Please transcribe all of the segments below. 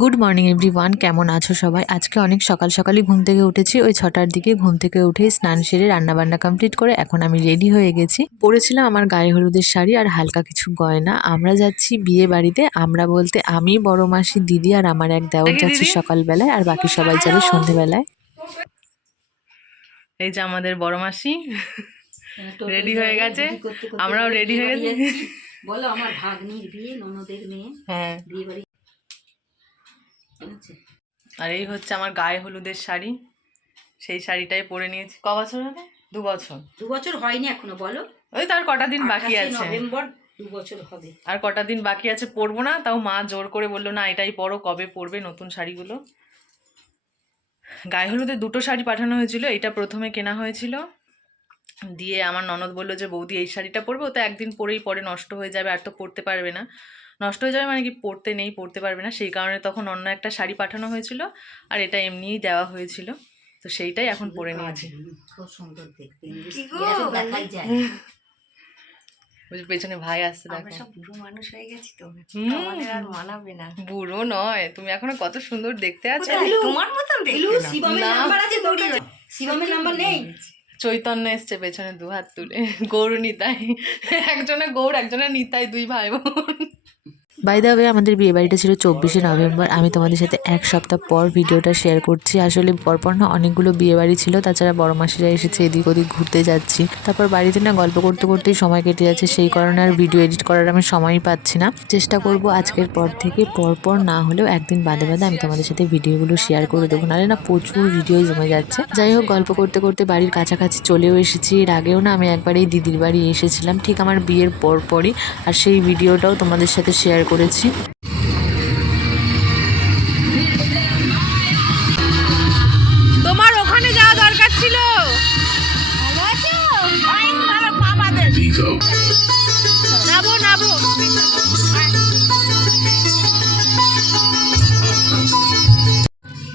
Good morning everyone কেমন আছো সবাই? আজকে অনেক সকাল সকালই ঘুম থেকে উঠেছি। ওই ছটার দিকে ঘুম থেকে উঠে স্নান সেরে রান্নাবান্না কমপ্লিট করে এখন আমি রেডি হয়ে গেছি। পরেছিলাম আমার গায়ে হলুদের শাড়ি আর হালকা কিছু গয়না। আমরা যাচ্ছি বিয়ে বাড়িতে। আমরা বলতে আমি বড় মাসি দিদি আর আমার এক দেওর যাচ্ছি সকালবেলায় আর বাকি সবাই যাবে সন্ধেবেলায়। এই যে আমাদের বড় মাসি। রেডি হয়ে গেছে। আমরাও রেডি হয়ে গেছি। বলো আমার ভাগ্নির বিয়ে ননদের মেয়ে। হ্যাঁ। বিয়ে বাড়ি আর এই হচ্ছে আমার গায়ে হলুদের শাড়ি। সেই শাড়িটাই পরে নিয়েছি। ক বছর হবে? দু বছর। দু বছর হয়নি এখনও বলো? ওই তার কটা দিন বাকি আছে। নভেম্বর দু বছর হবে। আর কটা দিন বাকি আছে পরবো না। তাও মা জোর করে বলল না এটাই পরো কবে পরবে নতুন শাড়িগুলো? গায়ে হলুদে দুটো শাড়ি পাঠানো হয়েছিল এটা প্রথমে কেনা হয়েছিল। দিয়ে আমার ননদ বলল যে বৌদি এই শাড়িটা পরবে? ও তো একদিন পরেই পরে নষ্ট হয়ে যাবে আর তো পরতে পারবে না। নষ্ট হয়ে যাবে মানে কি পরতে নেই পড়তে পারবে না। সেই কারণে তখন অন্য একটা শাড়ি পাঠানো হয়েছিল আর এটা এমনিই দেওয়া হয়েছিল। তো সেইটাই এখন পরে নিয়েছি। পেছনে ভাই আসছে দেখো। বুড়ো মানুষ হয়ে গেছি তো আমাদের আর মানাবে না। বুড়ো নয় তুমি এখনও কত সুন্দর দেখতে আছো। তোমার মতন নাম্বার আছে শিবমের নাম্বার নেই? চৈতন্য এসছে পেছনে দু হাত তুলে। গৌর নিতাই। একজনে গৌর একজনে নিতাই, দুই ভাই বোন। বাই দা ওয়ে আমাদের বিয়ে বাড়িটা ছিল চব্বিশে নভেম্বর। আমি তোমাদের সাথে এক সপ্তাহ পর ভিডিওটা শেয়ার করছি। আসলে পরপর না অনেকগুলো বিয়ে বাড়ি ছিল, তাছাড়া বড় মাসিরা এসেছে, এদিক ওদিক ঘুরতে যাচ্ছি। তারপর বাড়িতে না গল্প করতে করতেই সময় কেটে যাচ্ছে, সেই কারণে আর ভিডিও এডিট করার আমি সময়ই পাচ্ছি না। চেষ্টা করব আজকের পর থেকে পরপর না হলেও একদিন বাদে বাদে আমি তোমাদের সাথে ভিডিওগুলো শেয়ার করে দেবো। নাহলে না প্রচুর ভিডিও জমে যাচ্ছে। যাই হোক, গল্প করতে করতে বাড়ির কাছাকাছি চলেও এসেছি। এর আগেও না আমি একবার এই দিদির বাড়ি এসেছিলাম। ঠিক আমার বিয়ের পরপরই। আর সেই ভিডিওটাও তোমাদের সাথে শেয়ার করেছি। তোমার ওখানে যাওয়া দরকার ছিল। নাবো নাবো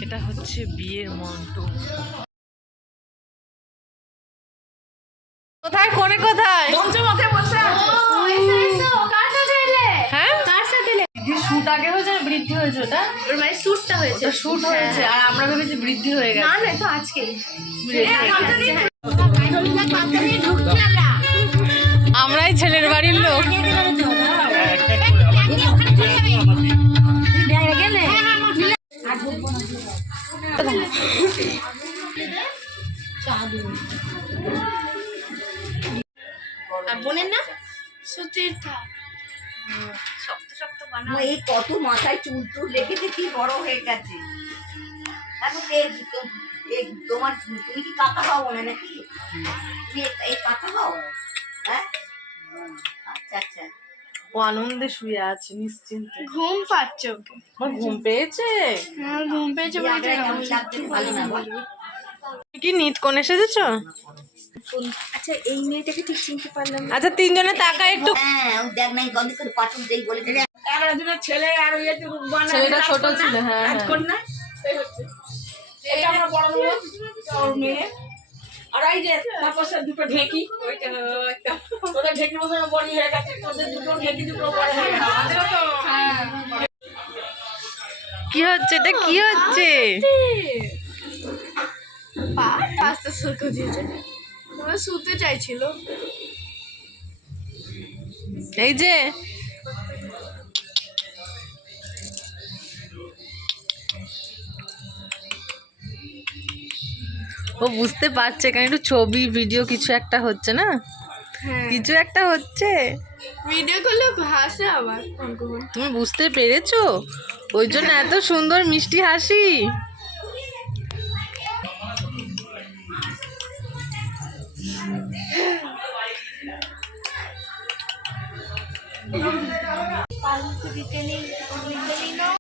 এটা হচ্ছে বিয়ের কোথায়? কোনে কোথায়? হ্যাঁ বৃদ্ধি শুট আগে হয়েছে না বৃদ্ধি হয়েছে ওটা ওর মানে স্যুটটা হয়েছে শুট হয়েছে আর আমরা ভেবেছি বৃদ্ধি হয়ে গেছে না না তো আজকে আমরাই ছেলের বাড়ির লোক আর বোনের না সুতীর্থা এই কত মাথায় চুল টুল লেগেছে কি বড় হয়ে গেছে। তোমার তুমি কি কাকা হও না নাকি? তুমি এই- কাকা হও হ্যাঁ? আচ্ছা আচ্ছা। ও আনন্দে শুয়ে আছে নিশ্চিন্তে। ঘুম পাচ্ছে ওকে। ঘুম পেয়েছে? হ্যাঁ ঘুম পেয়েছে ভালো না কি নিত কোন এসেছ আচ্ছা এই মেয়েটাকে ঠিক চিনতে পারলাম আচ্ছা তিনজনে তাকা একটু। হ্যাঁ দেখ নাই গন্ধ করে পাঠন দেই বলে দিলে ছেলেটা ছোট ছিল হ্যাঁ। আর এই যে তারপর দুটো ঢেকি ওইটা ওইটা। ওদের ঢেকির মতো বড়ি হয়ে গেছে তোদের দুটো ঢেকি দুটো বড় হয়ে গেছে। কি হচ্ছে? এটা কি হচ্ছে? পা আস্তে সরকে দিয়েছে তোমরা শুতে চাইছিল। এই যে ও বুঝতে পারছে কারণ একটু ছবি ভিডিও কিছু একটা হচ্ছে না? হ্যাঁ। কিছু একটা হচ্ছে? ভিডিও করলে হাসে আবার তুমি বুঝতে পেরেছ? ওই জন্য এত সুন্দর মিষ্টি হাসি।